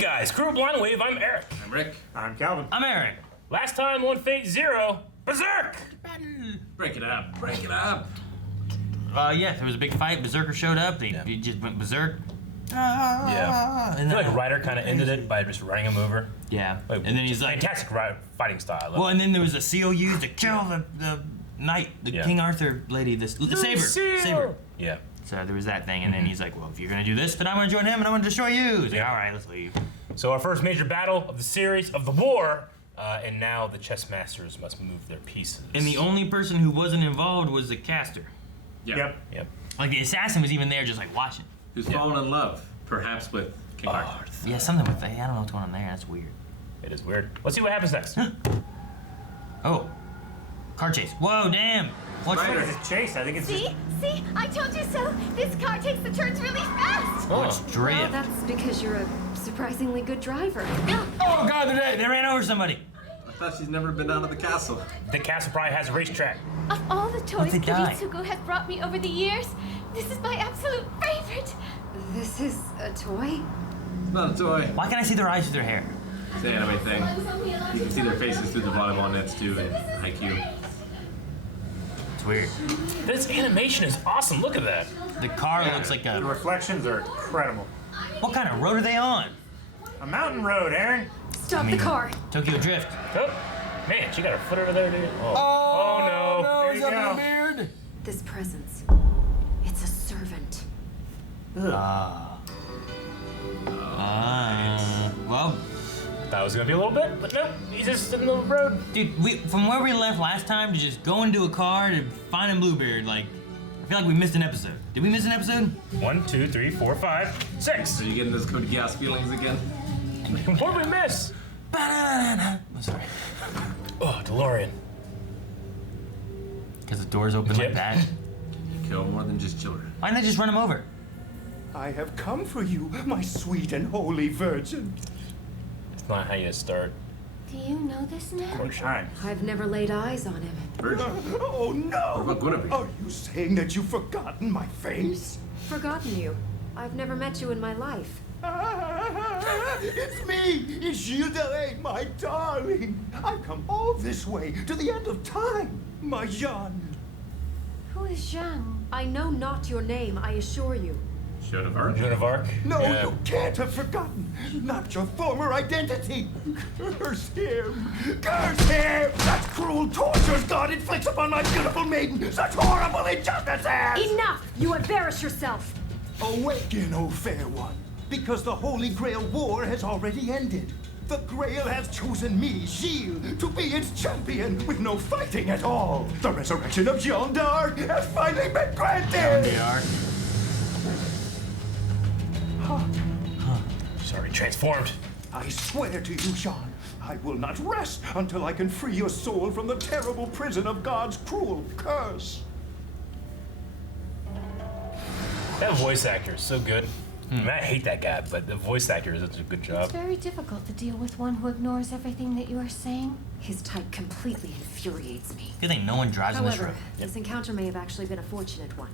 guys, Crew Blind Wave, I'm Eric. I'm Rick. I'm Calvin. I'm Eric. Last time on Fate Zero, Berserk! Break it up, break it up. Yeah, there was a big fight. Berserker showed up. He just went berserk. Yeah. I feel like Ryder kind of ended it by just running him over. Yeah. Like, and then he's like, fantastic fighting style. well, and then there was a seal used to kill the knight, the King Arthur lady, the Saber. Saber. Yeah. So there was that thing, and then he's like, well, if you're gonna do this, then I'm gonna join him and I'm gonna destroy you. He's like, all right, let's leave. So our first major battle of the series, of the war, and now the chess masters must move their pieces. And the only person who wasn't involved was the caster. Yeah. Yep. Like the assassin was even there just like watching. Who's fallen in love, perhaps with King Arthur. Yeah, something with that. I don't know what's going on there. That's weird. It is weird. Let's see what happens next. Oh. Car chase. Whoa, damn. What's Ryder. It's a chase. I think it's See? See? I told you so! This car takes the turns really fast! What's Oh. drift? Well, that's because you're a surprisingly good driver. Oh god, they ran over somebody. I thought she's never been out of the castle. The castle probably has a racetrack. Of all the toys they die? Kiritsugo has brought me over the years, this is my absolute favorite! This is a toy? It's not a toy. Why can't I see their eyes through their hair? It's the anime thing. You can see their faces through the volleyball nets too in IQ. It's weird. This animation is awesome. Look at that. The car looks like the a... reflections are incredible. What kind of road are they on? A mountain road, Aaron. Stop the car! Tokyo Drift. Oh, man, she got her foot over there, dude. Oh no. There you go. beard. This presence, it's a servant. Well, Thought it was gonna be a little bit, but nope. He's just in the road. dude, from where we left last time to just go into a car to find a Bluebeard, like, I feel like we missed an episode. Did we miss an episode? 1, 2, 3, 4, 5, 6. Are you getting those Code Geass feelings again? What did we miss? I'm sorry. Oh, DeLorean. Because the doors open like Yep. that. You kill more than just children. Why not just run him over? I have come for you, my sweet and holy virgin. It's not how you start. Do you know this man? Time. I've never laid eyes on him. Virgin. Oh no! What about Guinevere? Are you saying that you've forgotten my face? Forgotten you. I've never met you in my life. It's me, Gilles, my darling. I've come all this way to the end of time, my Jeanne. Who is Jean? I know not your name, I assure you. Joan of Arc. Joan of Arc? No, Yeah. you can't have forgotten. Not your former identity. Curse him. Curse him. Such cruel tortures God inflicts upon my beautiful maiden. Such horrible injustices. Enough! You embarrass yourself! Awaken, O fair one, because the Holy Grail War has already ended. The Grail has chosen me, Gilles, to be its champion with no fighting at all. The resurrection of Jeanne d'Arc has finally been granted. They are. She's already transformed. I swear to you, Jeanne, I will not rest until I can free your soul from the terrible prison of God's cruel curse. That voice actor is so good. I mean, I hate that guy, but the voice actor does a good job. It's very difficult to deal with one who ignores everything that you are saying. His type completely infuriates me. Good thing no one drives on this However, road. this encounter may have actually been a fortunate one.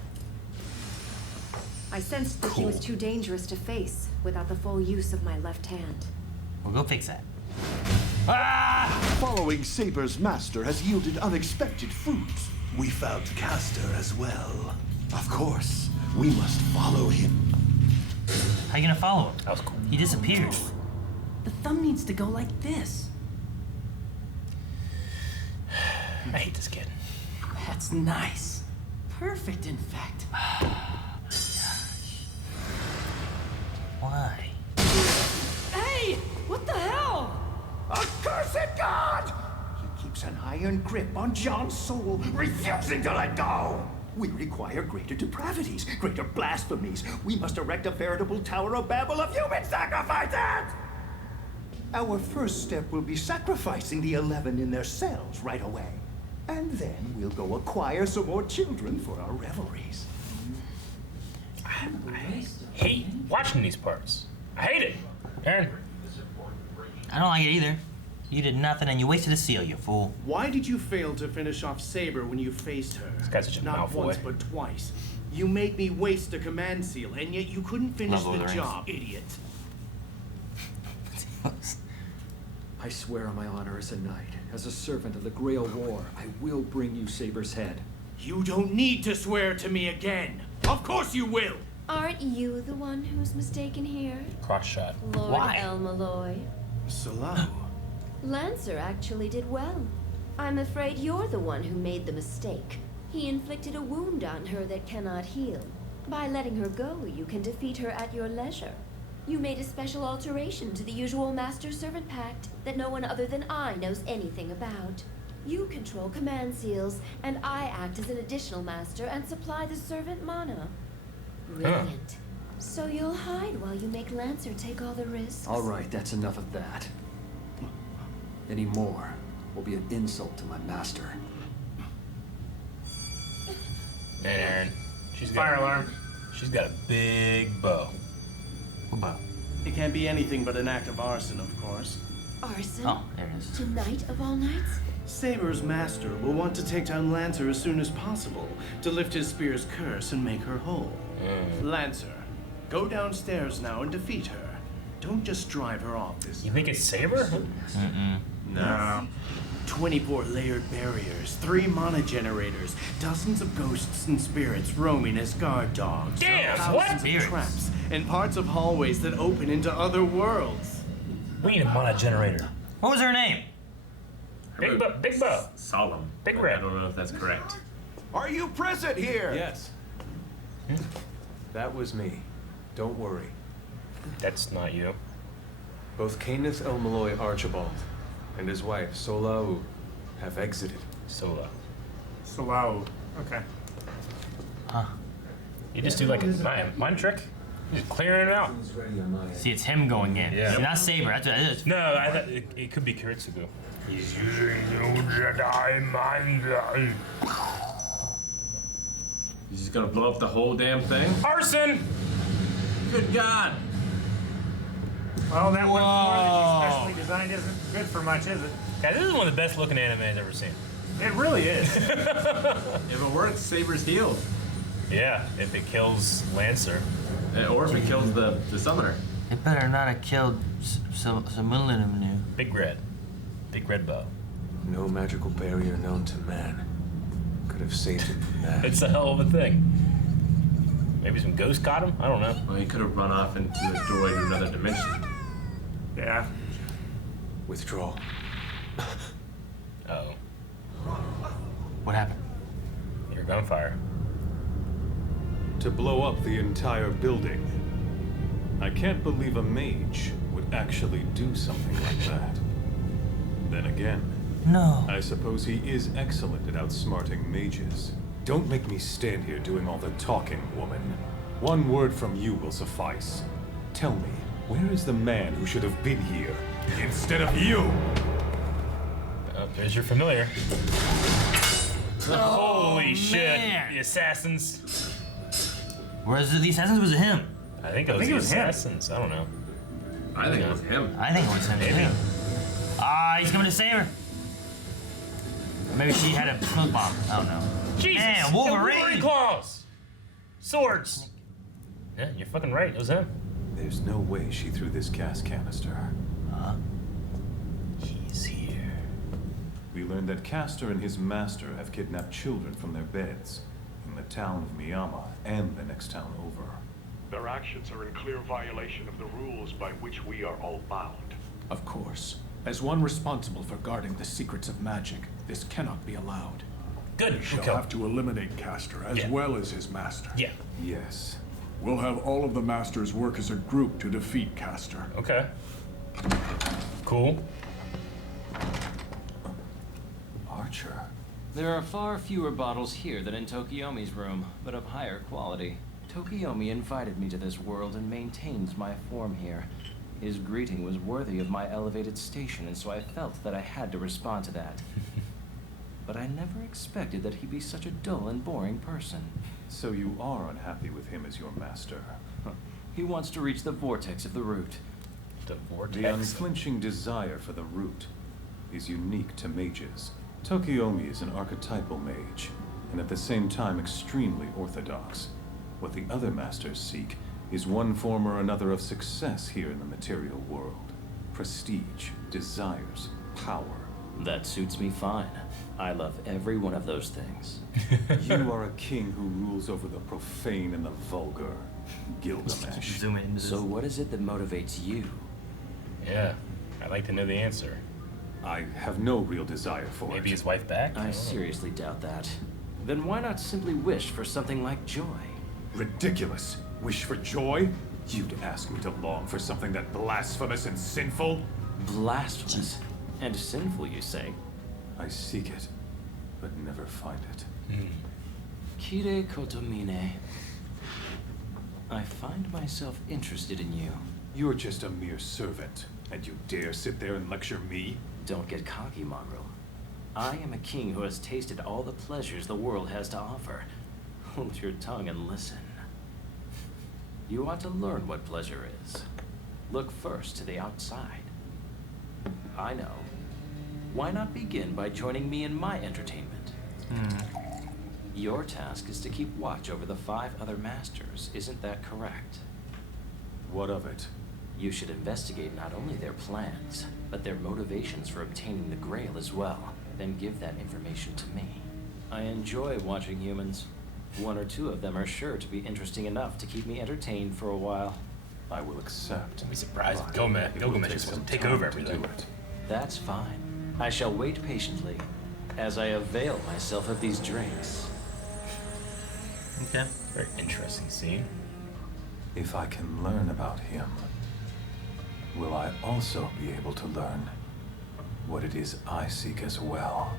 I sensed that he was too dangerous to face without the full use of my left hand. We'll go fix that. Ah! Following Saber's master has yielded unexpected fruits. We found Castor as well. Of course, we must follow him. How you gonna follow him? That was cool. He disappeared. The thumb needs to go like this. I hate this kid. That's nice. Perfect, in fact. Why? Hey! What the hell? Accursed God! He keeps an iron grip on John's soul, refusing to let go. We require greater depravities, greater blasphemies. We must erect a veritable Tower of Babel of human sacrifices! Our first step will be sacrificing the 11 in their cells right away. And then we'll go acquire some more children for our revelries. I hate watching these parts. I hate it. Aaron. I don't like it either. You did nothing and you wasted a seal, you fool. Why did you fail to finish off Saber when you faced her? This guy's such a Not mouthful. once, but twice. You made me waste a command seal, and yet you couldn't finish Love Lord the of the Rings. job, idiot. I swear on my honor as a knight, as a servant of the Grail War, I will bring you Saber's head. You don't need to swear to me again. Of course you will. Aren't you the one who's mistaken here? Cross shot. Lord Why? Elmaloy. Salau. Lancer actually did well. I'm afraid you're the one who made the mistake. He inflicted a wound on her that cannot heal. By letting her go, you can defeat her at your leisure. You made a special alteration to the usual Master-Servant Pact that no one other than I knows anything about. You control command seals, and I act as an additional master and supply the servant mana. Brilliant. So you'll hide while you make Lancer take all the risks? All right, that's enough of that. Any more will be an insult to my master. Man, Aaron. She's got Fire alarm. She's got a big bow. What about? It can't be anything but an act of arson, of course. Arson? Oh, there it is. Tonight of all nights? Saber's master will want to take down Lancer as soon as possible to lift his spear's curse and make her whole. Lancer, go downstairs now and defeat her. Don't just drive her off this You think it's Saber? No. 24 layered barriers, 3 mana generators, dozens of ghosts and spirits roaming as guard dogs. Damn, thousands what? of Spirits. traps and parts of hallways that open into other worlds. We need a mana generator. What was her name? Big bow. Big bow. Solemn. Big but red. I don't know if that's correct. Are you present here? Yes. That was me. Don't worry. That's not you. Both Canis Elmaloy Archibald and his wife, Solau, have exited. Solo. Slow. Okay. You just do like a mind trick? You're just clearing it out. See, it's him going in. Yeah. See, not Saber. That's No, I thought it could be Kiritsugu. He's using no Jedi mind. He's just gonna blow up the whole damn thing? Arson! Good God! Well, that one floor that you Whoa. specially designed isn't good for much, is it? Guys, this is one of the best looking anime I've ever seen. It really is. If it works, Saber's healed. Yeah, if it kills Lancer. Or if it kills the summoner. It better not have killed Samulinu. Big red. Big red bow. No magical barrier known to man could have saved him from that. It's a hell of a thing. Maybe some ghost got him? I don't know. Well, he could have run off into a doorway to another dimension. Yeah. Withdraw. Uh-oh. What happened? Your gunfire. To blow up the entire building. I can't believe a mage would actually do something like that. Then again, No. I suppose he is excellent at outsmarting mages. Don't make me stand here doing all the talking, woman. One word from you will suffice. Tell me, where is the man who should have been here instead of you? Oh, there's your familiar. Holy shit, man. the assassins. Was it the assassins? Was it him? I think it was the assassins. I don't know. I think it was him. I think it was him. Maybe. Ah, he's coming to save her. Maybe she had a smoke bomb. I don't know. Jesus! Man, the Wolverine! claws! Swords! Yeah, you're fucking right. It was him. There's no way she threw this gas canister. Huh? He's here. We learned that Castor and his master have kidnapped children from their beds in the town of Miyama and the next town over. Their actions are in clear violation of the rules by which we are all bound. Of course. As one responsible for guarding the secrets of magic, this cannot be allowed. Good. We shall Okay. have to eliminate Castor as Yeah. well as his master. Yeah. Yes. We'll have all of the masters work as a group to defeat Castor. Okay. Cool. Archer. There are far fewer bottles here than in Tokiomi's room, but of higher quality. Tokiomi invited me to this world and maintains my form here. His greeting was worthy of my elevated station, and so I felt that I had to respond to that. But I never expected that he'd be such a dull and boring person. So you are unhappy with him as your master? He wants to reach the vortex of the root. The vortex? The unflinching desire for the root is unique to mages. Tokiomi is an archetypal mage, and at the same time extremely orthodox. What the other masters seek is one form or another of success here in the material world. prestige, desires, power. That suits me fine. I love every one of those things. You are a king who rules over the profane and the vulgar. Gilgamesh. Zoom in. So what is it that motivates you? Yeah, I'd like to know the answer. I have no real desire for Maybe it. his wife back? I seriously doubt that. Then why not simply wish for something like joy? Ridiculous. Wish for joy? You'd ask me to long for something that blasphemous and sinful? Blasphemous. And sinful, you say? I seek it, but never find it. Kirei Kotomine. I find myself interested in you. You're just a mere servant, and you dare sit there and lecture me? Don't get cocky, mongrel. I am a king who has tasted all the pleasures the world has to offer. Hold your tongue and listen. You ought to learn what pleasure is. Look first to the outside. I know. Why not begin by joining me in my entertainment? Your task is to keep watch over the 5 other masters, isn't that correct? What of it? You should investigate not only their plans, but their motivations for obtaining the Grail as well, then give that information to me. I enjoy watching humans. 1 or 2 of them are sure to be interesting enough to keep me entertained for a while. I will accept. Don't be surprised if Gilgamesh is supposed to take over everything. That's fine. I shall wait patiently, as I avail myself of these drinks. Okay. Very interesting scene. If I can learn about him, will I also be able to learn what it is I seek as well?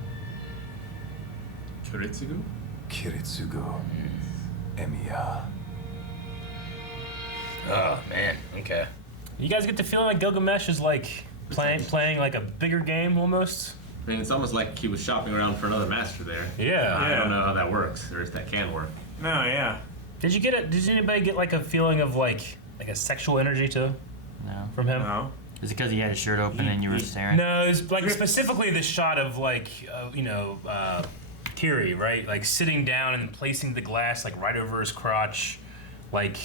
Kiritsugu? Kiritsugu. Emiya. Oh, man. Okay. You guys get the feeling like Gilgamesh is like playing like a bigger game almost? I mean, it's almost like he was shopping around for another master there. Yeah. I don't know how that works, or if that can work. No, yeah. Did anybody get like a feeling of like a sexual energy to No. from him? No. Is it because he had his shirt open and you were staring? No, it's like specifically the shot of like Kirei, right? Like sitting down and placing the glass like right over his crotch, like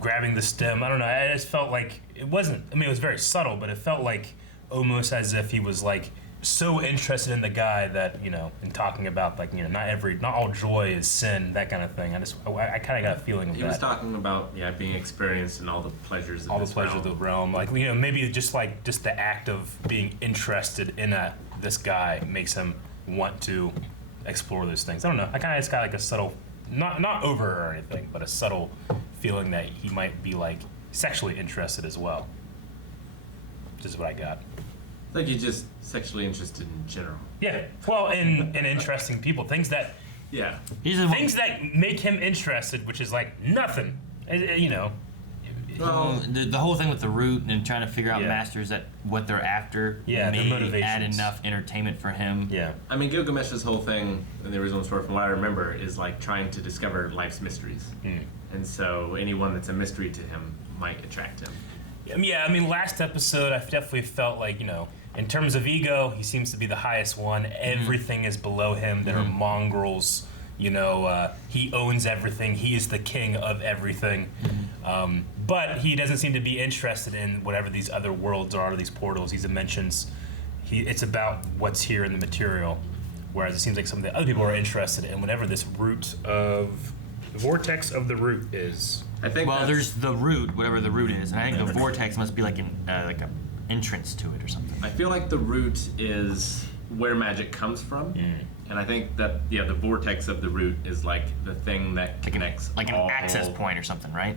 grabbing the stem. I don't know. I just felt like it wasn't. I mean, it was very subtle, but it felt like almost as if he was like so interested in the guy that in talking about like not all joy is sin, that kind of thing. I kind of got a feeling of that. He was talking about being experienced in all the pleasures of the realm. Like maybe just the act of being interested in this guy makes him want to explore those things. I don't know. I kind of just got like a subtle, not over or anything, but a subtle feeling that he might be like sexually interested as well. Just what I got. I think he's just sexually interested in general. Yeah. Well, in interesting people, things that make him interested, which is like nothing. Well, the whole thing with the root and trying to figure out masters that what they're after may add enough entertainment for him. Yeah. I mean, Gilgamesh's whole thing in the original story, from what I remember, is like trying to discover life's mysteries. And so anyone that's a mystery to him might attract him. Yeah, I mean, last episode, I definitely felt like, in terms of ego, he seems to be the highest one. Everything is below him. There are mongrels. He owns everything. He is the king of everything. But he doesn't seem to be interested in whatever these other worlds are, these portals, these dimensions. It's about what's here in the material. Whereas it seems like some of the other people are interested in whatever this vortex of the root is. I think. Well, there's the root, whatever the root is, and I think the vortex must be like an entrance to it or something. I feel like the root is where magic comes from, and I think that the vortex of the root is like the thing that connects, like an access point or something, right?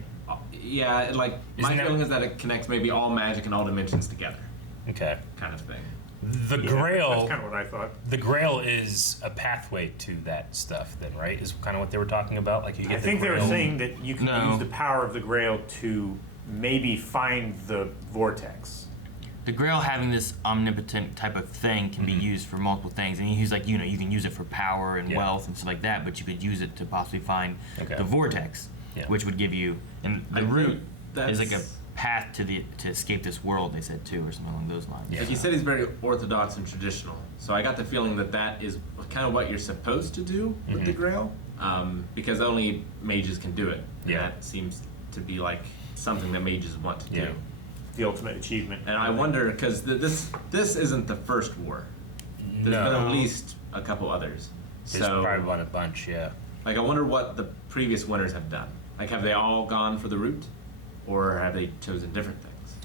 Yeah, like my feeling is that it connects maybe all magic and all dimensions together. Okay. Kind of thing. The Grail. That's kind of what I thought. The Grail is a pathway to that stuff, then, right? Is kind of what they were talking about. Like you get. I think they were saying that you can use the power of the Grail to maybe find the vortex. The Grail having this omnipotent type of thing can be used for multiple things, and he's like, you can use it for power and wealth and stuff like that, but you could use it to possibly find the vortex, which would give you, and the root is like a path to escape this world, they said too, or something along those lines. Like you said, he's very orthodox and traditional, so I got the feeling that is kind of what you're supposed to do with the Grail, because only mages can do it. And that seems to be like something that mages want to do. the ultimate achievement. And I wonder, because this isn't the first war. There's been at least a couple others. There's probably been a bunch, yeah. Like, I wonder what the previous winners have done. Like, have they all gone for the root? Or have they chosen different things?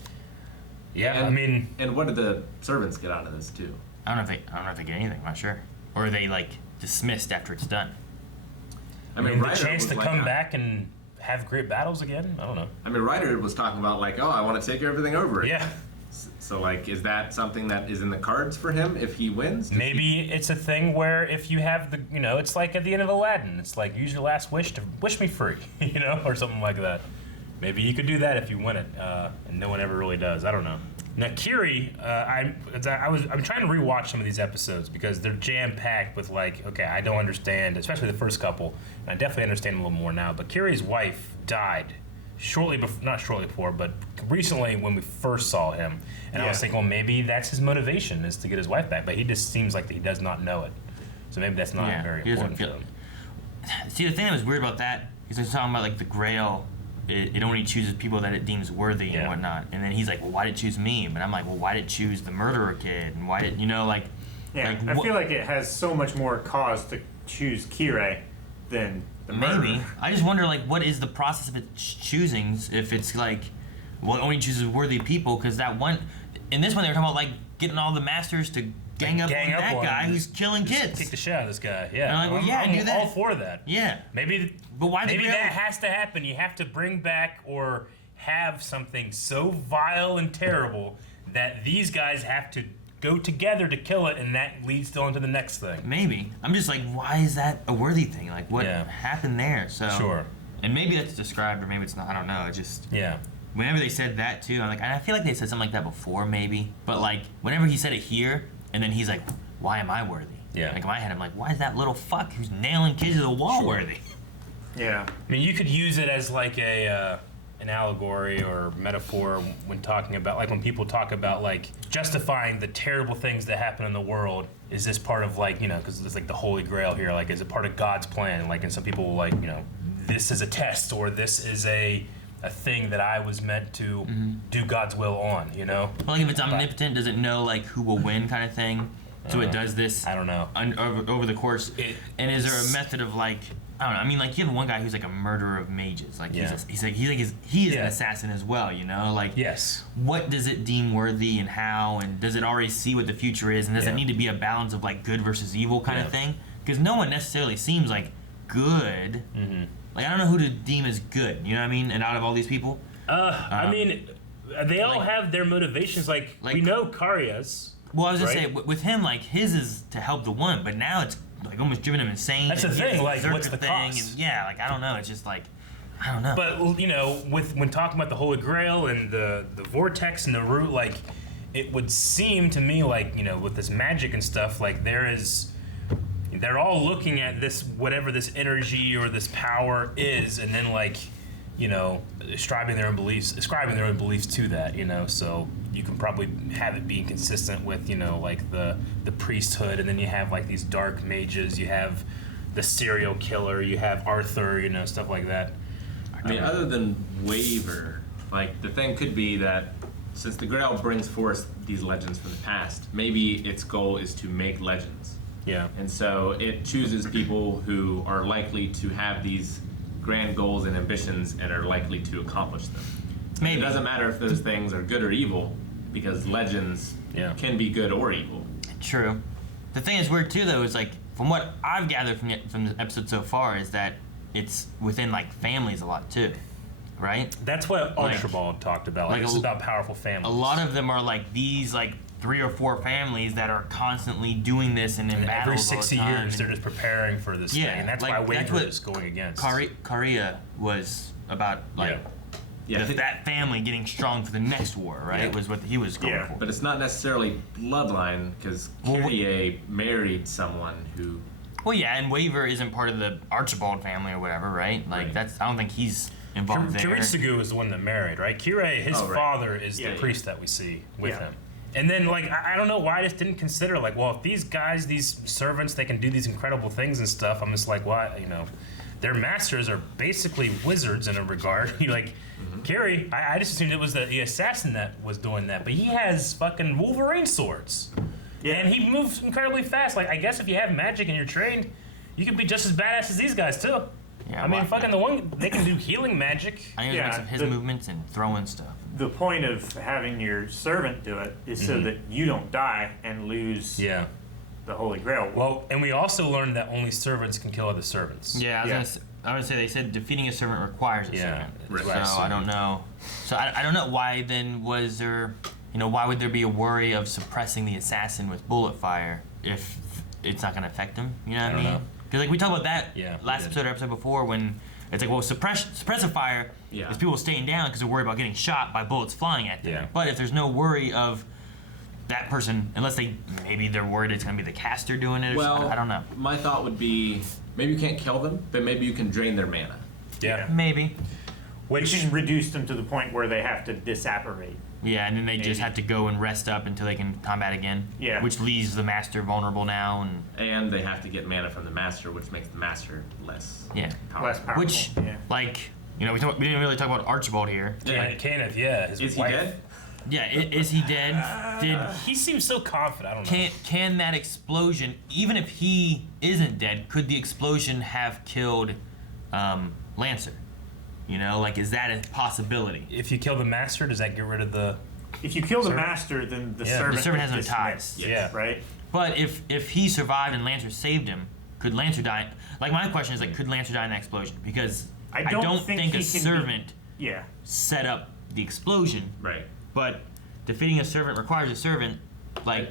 Yeah, And what did the servants get out of this, too? I don't know if they get anything, I'm not sure. Or are they, like, dismissed after it's done? I mean the chance to come back and have great battles again? I don't know. I mean, Ryder was talking about, like, oh, I want to take everything over. Yeah. So, like, is that something that is in the cards for him if he wins? Maybe it's a thing where if you have it's like at the end of Aladdin. It's like, use your last wish to wish me free, or something like that. Maybe you could do that if you win it, and no one ever really does. I don't know. Now, Kirei, I'm trying to rewatch some of these episodes because they're jam-packed with, like, okay, I don't understand, especially the first couple, and I definitely understand a little more now, but Kirei's wife died not shortly before, but recently when we first saw him, and I was thinking, well, maybe that's his motivation, is to get his wife back, but he just seems like he does not know it, so maybe that's not very important for him. See, the thing that was weird about that is they're talking about, like, the Grail. It only chooses people that it deems worthy and whatnot. And then he's like, well, why did it choose me? But I'm like, well, why did it choose the murderer kid? And why did, like... Yeah, I feel like it has so much more cause to choose Kirei than the murderer. Maybe. I just wonder, like, what is the process of its choosing if it's like, well, it only chooses worthy people? Because that one... In this one, they were talking about, like, getting all the masters to gang up on that guy who's killing kids. Kick the shit out of this guy, yeah. And I'm like, well, I'm do that. all for that. Yeah. Maybe that has to happen. You have to bring back or have something so vile and terrible that these guys have to go together to kill it, and that leads on to the next thing. Maybe. I'm just like, why is that a worthy thing? Like, what happened there? So sure. And maybe that's described, or maybe it's not. I don't know. It just yeah. Whenever they said that too, I'm like, I feel like they said something like that before, maybe. But like, whenever he said it here, and then he's like, why am I worthy? Yeah. Like in my head, I'm like, why is that little fuck who's nailing kids to the wall worthy? Yeah. I mean, you could use it as like an allegory or metaphor when talking about, like, when people talk about, like, justifying the terrible things that happen in the world. Is this part of, like, because there's, like, the Holy Grail here, like, is it part of God's plan? Like, and some people will, like, this is a test, or this is a thing that I was meant to do God's will on, Well, like, if it's omnipotent, does it know, like, who will win kind of thing? So it does this. I don't know. Over the course. And is there a method of, like, I don't know. I mean, like, you have one guy who's like a murderer of mages. Like, he's an assassin as well. Like, yes. What does it deem worthy, and how, and does it already see what the future is, and does it need to be a balance of, like, good versus evil kind of thing? Because no one necessarily seems like good. Like, I don't know who to deem as good. You know what I mean? And out of all these people, I mean, they all have their motivations. Like we know Karya's. Well, I was gonna say with him, like, his is to help the one, but now it's like almost driven him insane. That's the thing. Like, what's the cost? And, like, I don't know. It's just like, I don't know. But when talking about the Holy Grail and the vortex and the root, like, it would seem to me like with this magic and stuff, like they're all looking at this, whatever this energy or this power is, and then, like, ascribing their own beliefs to that, so you can probably have it being consistent with, like the priesthood, and then you have, like, these dark mages, you have the serial killer, you have Arthur, stuff like that. I mean, other than Waver, like, the thing could be that since the Grail brings forth these legends from the past, maybe its goal is to make legends. Yeah. And so it chooses people who are likely to have these grand goals and ambitions and are likely to accomplish them. Maybe. It doesn't matter if those things are good or evil, because legends can be good or evil. True. The thing is weird too, though, is, like, from what I've gathered from the episode so far, is that it's within, like, families a lot too, right? That's what Archibald talked about. Like, it's about powerful families. A lot of them are like these, like, 3 or 4 families that are constantly doing this and in battles every 60 all the time. years they're just preparing for this thing, and that's why Waver is going against. Karya was about, like, that family getting strong for the next war, right? It was what he was going for. But it's not necessarily bloodline, because Kirei married someone who... Well, yeah, and Waver isn't part of the Archibald family or whatever, right? Like, I don't think he's involved there. Kiritsugu is the one that married, right? Kirei, his father, is the priest that we see with him. And then, like, I don't know why I just didn't consider, like, well, if these guys, these servants, they can do these incredible things and stuff, I'm just like, why, their masters are basically wizards in a regard. Like, Kirei, I just assumed it was the assassin that was doing that, but he has fucking Wolverine swords. Yeah. And he moves incredibly fast. Like, I guess if you have magic and you're trained, you could be just as badass as these guys, too. Yeah, I mean, fucking the one, they can do healing magic. I think it's of his movements and throwing stuff. The point of having your servant do it is so that you don't die and lose the Holy Grail. Well, and we also learned that only servants can kill other servants. Yeah, I would say they said defeating a servant requires a servant. Right. So I don't know. So I don't know why then was there, why would there be a worry of suppressing the assassin with bullet fire if it's not going to affect him? You know what I mean? Because like we talked about that last episode or episode before when it's like, well, suppressive fire is people staying down because they're worried about getting shot by bullets flying at them. Yeah. But if there's no worry of that person, unless maybe they're worried it's going to be the caster doing it or something, I don't know. My thought would be maybe you can't kill them, but maybe you can drain their mana. Yeah. Maybe. Which can reduce them to the point where they have to disapparate. Yeah, and then they just have to go and rest up until they can combat again. Yeah. Which leaves the master vulnerable now, and they have to get mana from the master, which makes the master less powerful. Less powerful. Which, we didn't really talk about Archibald here. Yeah, Kenneth, his wife. He dead? Yeah, is he dead? He seems so confident. I don't know. Can that explosion, even if he isn't dead, could the explosion have killed Lancer? Is that a possibility? If you kill the master, does that get rid of the... If you kill the master, then the servant has no ties. Yeah. Right? But if he survived and Lancer saved him, could Lancer die? Like, my question is, could Lancer die in that explosion? Because I don't think a servant set up the explosion. Right. But defeating a servant requires a servant.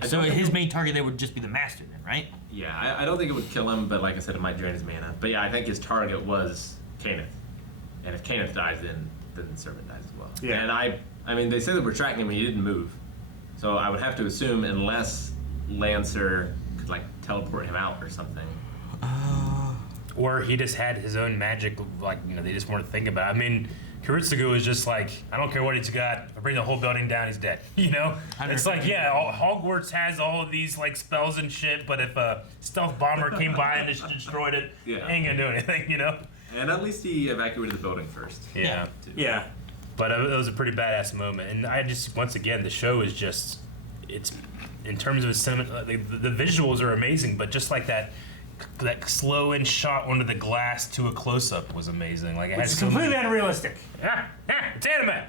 So his main target there would just be the master then, right? Yeah, I don't think it would kill him, but like I said, it might drain his mana. But yeah, I think his target was Kenneth. And if Kenneth dies, then the servant dies as well. Yeah. And I mean, they said that we're tracking him and he didn't move. So I would have to assume, unless Lancer could, teleport him out or something. Or he just had his own magic, they just weren't thinking about it. I mean, Kiritsugu was just like, I don't care what he's got. If I bring the whole building down, he's dead. It's like, Hogwarts has all of these spells and shit, but if a stealth bomber came by and just destroyed it, ain't gonna do anything, And at least he evacuated the building first. Yeah. Yeah. But it was a pretty badass moment, and I just once again the show is just it's in terms of the visuals are amazing, but just like that slow in shot onto the glass to a close up was amazing. Like it it's completely unrealistic. Yeah, it's anime.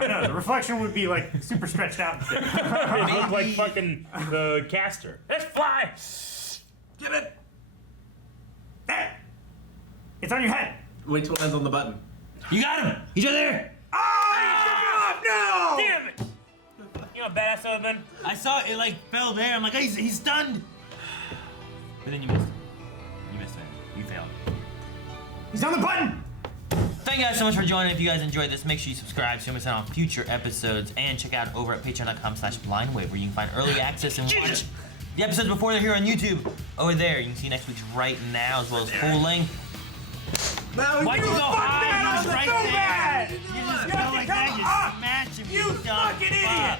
I know the reflection would be super stretched out. It looked like fucking the caster. Let's fly. Get it. It's on your head. Wait till it lands on the button. You got him. He's right there. Oh no! Damn it! You know how badass that would've been? I saw it fell there. I'm like, hey, he's stunned. But then you missed it. You missed it. You failed. He's on the button! Thank you guys so much for joining. If you guys enjoyed this, make sure you subscribe so you don't miss out on future episodes. And check out over at patreon.com/blindwave where you can find early access and watch the episodes before they're here on YouTube. Over there, you can see next week's right now as well as full length. Why'd you go high? He was right there. You just go like that, you smash him. You fucking idiot!